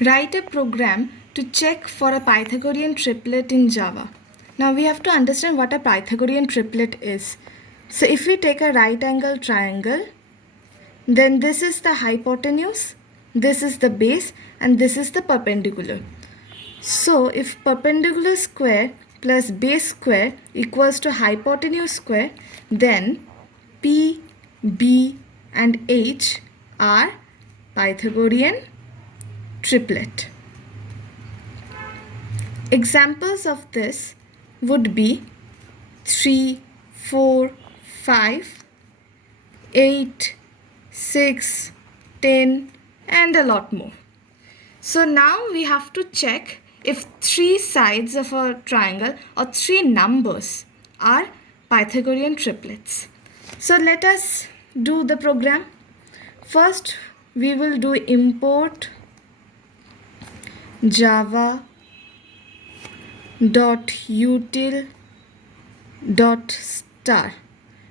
Write a program to check for a Pythagorean triplet in Java. Now we have to understand what a Pythagorean triplet is. So if we take a right angle triangle, then this is the hypotenuse, this is the base, and this is the perpendicular. So if perpendicular square plus base square equals to hypotenuse square, then P, B and H are Pythagorean triplet. Examples of this would be 3, 4, 5, 8, 6, 10 and a lot more. So now we have to check if three sides of a triangle or three numbers are Pythagorean triplets. So let us do the program. First we will do import java.util.star.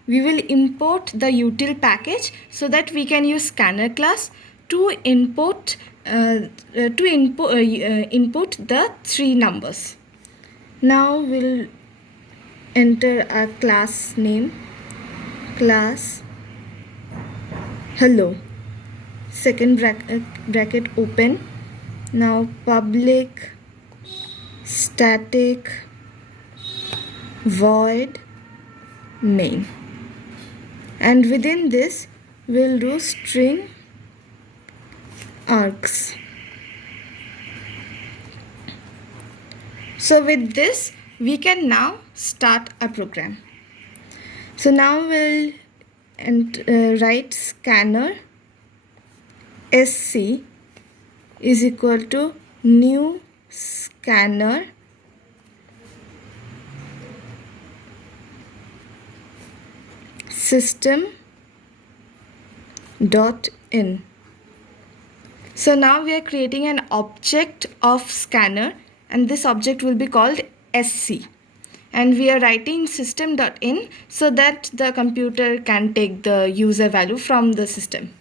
We will import the util package so that we can use scanner class to input the three numbers. Now we'll enter our class name, class hello, second bracket open. Now public static void name, and within this we'll do string args. So with this we can now start a program. So now we'll write scanner sc is equal to new scanner system dot in. So now we are creating an object of scanner, and this object will be called sc, and we are writing system.in so that the computer can take the user value from the system.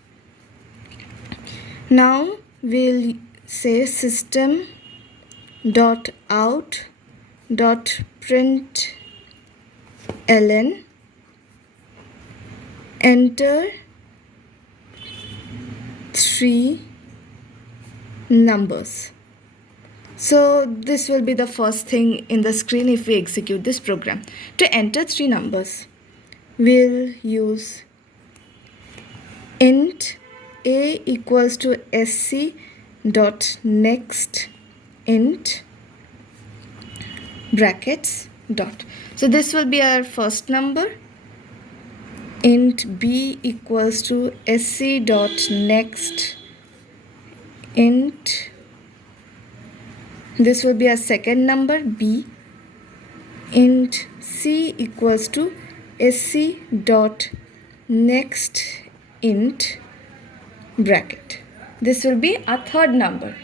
Now we'll say system.out.println, enter three numbers. So this will be the first thing in the screen if we execute this program. To enter three numbers, we'll use int a equals to sc dot next int brackets dot. So this will be our first number. Int b equals to sc dot next int, this will be our second number b. Int c equals to sc dot next int bracket. This will be our third number.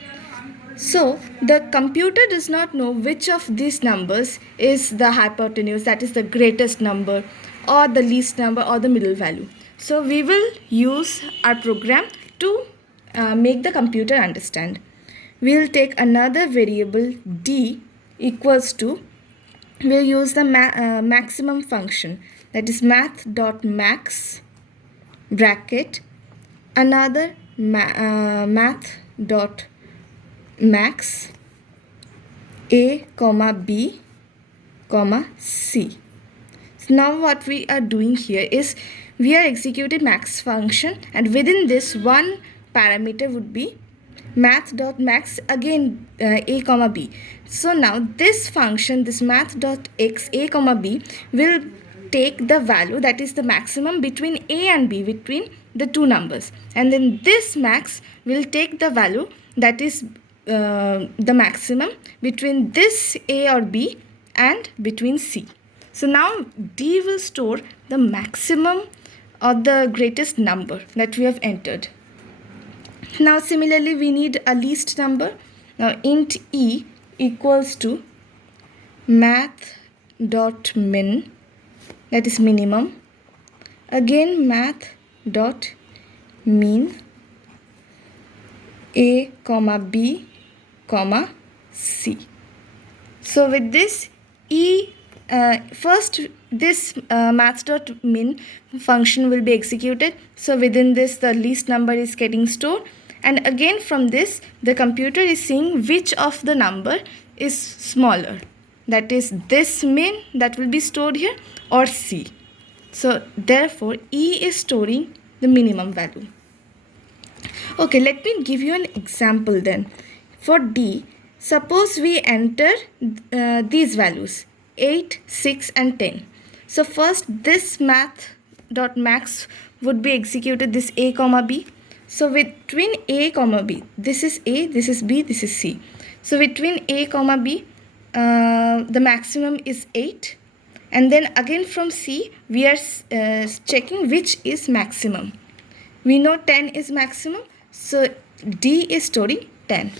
So the computer does not know which of these numbers is the hypotenuse, that is the greatest number, or the least number, or the middle value. So we will use our program to make the computer understand. We'll take another variable d equals to, we'll use the maximum function, that is math.max bracket another math.max a comma b comma c. So now what we are doing here is we are executing max function, and within this one parameter would be math.max again a comma b. So now this function, this math.x a comma b, will take the value that is the maximum between a and b, between the two numbers, and then this max will take the value that is the maximum between this a or b and between c. So now d will store the maximum or the greatest number that we have entered. Now similarly we need a least number. Now int e equals to math.min, that is minimum, again math.mean A comma B comma C. So with this first this maths.min function will be executed. So within this the least number is getting stored, and again from this the computer is seeing which of the number is smaller, that is this min that will be stored here or C. So therefore E is storing the minimum value. Okay, let me give you an example then. For D, suppose we enter these values 8, 6 and 10. So first this math.max would be executed, this A comma B. So between A comma B, this is A, this is B, this is C. So between A comma B, the maximum is 8. And then again from C, we are checking which is maximum. We know 10 is maximum, so D is storing 10.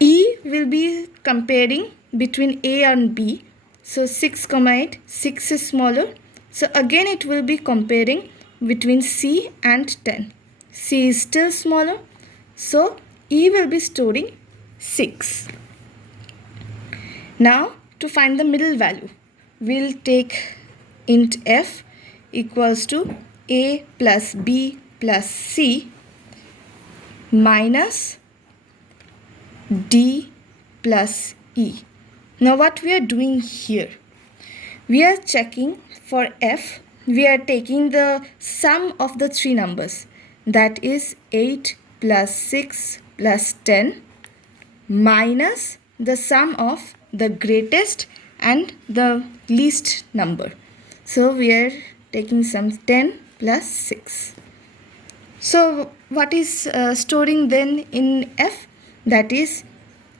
E will be comparing between A and B. So 6, 8, 6 is smaller. So again it will be comparing between C and 10. C is still smaller. So E will be storing 6. Now to find the middle value, we'll take int f equals to A plus B plus C minus D plus E. Now what we are doing here, we are checking for f, we are taking the sum of the three numbers, that is 8 plus 6 plus 10 minus the sum of the greatest and the least number. So we are taking sum 10 plus 6. So what is storing then in f? That is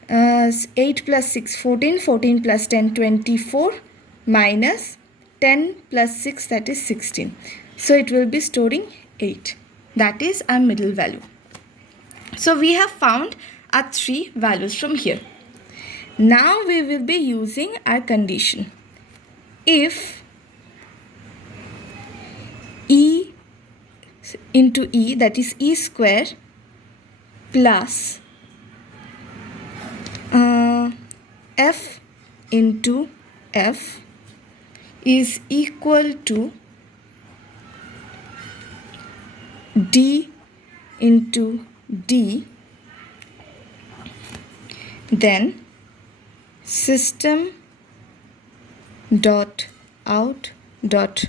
8 plus 6, 14, 14 plus 10, 24 minus 10 plus 6, that is 16. So it will be storing 8. That is our middle value. So we have found our three values from here. Now we will be using our condition. If E into E, that is E square plus F into F is equal to D into D, then system dot out dot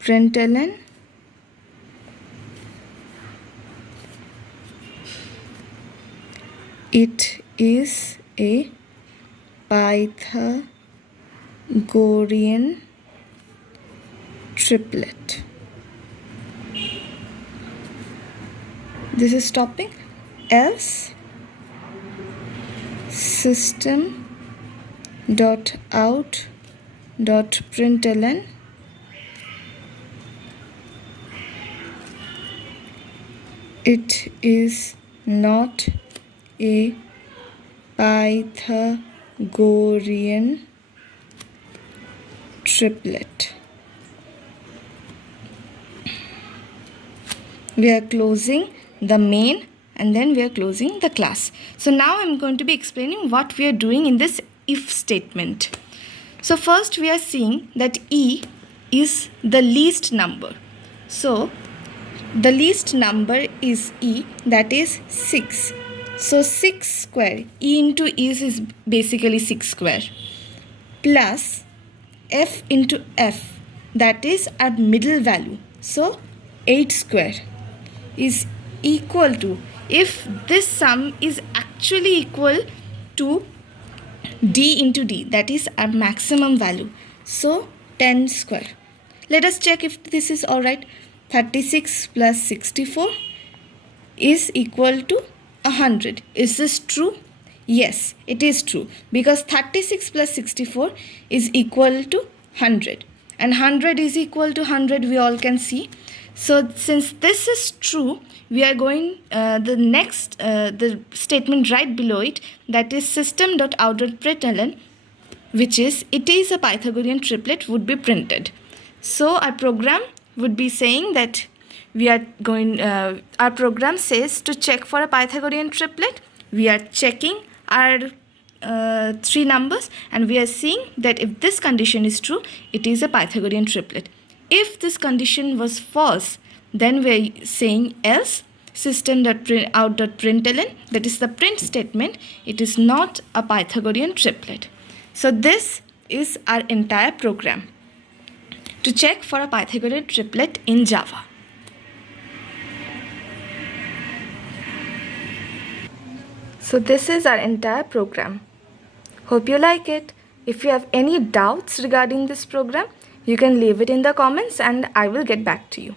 println it is a Pythagorean triplet. This is stopping, else system dot out dot println it is not a Pythagorean triplet. We are closing the main and then we are closing the class. So now I am going to be explaining what we are doing in this if statement. So first we are seeing that E is the least number. So the least number is E, that is 6. So 6 square, E into E is basically 6 square, plus F into F, that is our middle value. So 8 square is equal to, if this sum is actually equal to D into D, that is our maximum value. So 10 square. Let us check if this is alright. 36 plus 64 is equal to 100. Is this true? Yes, it is true, because 36 plus 64 is equal to 100 and 100 is equal to 100, we all can see. So since this is true, we are going the statement right below it, that is system.out.println, which is it is a Pythagorean triplet, would be printed. So our program would be saying that we are going, our program says to check for a Pythagorean triplet. We are checking our 3 numbers and we are seeing that if this condition is true, it is a Pythagorean triplet. If this condition was false, then we are saying else system.out.println, that is the print statement, it is not a Pythagorean triplet. So this is our entire program to check for a Pythagorean triplet in Java. So this is our entire program. Hope you like it. If you have any doubts regarding this program, you can leave it in the comments and I will get back to you.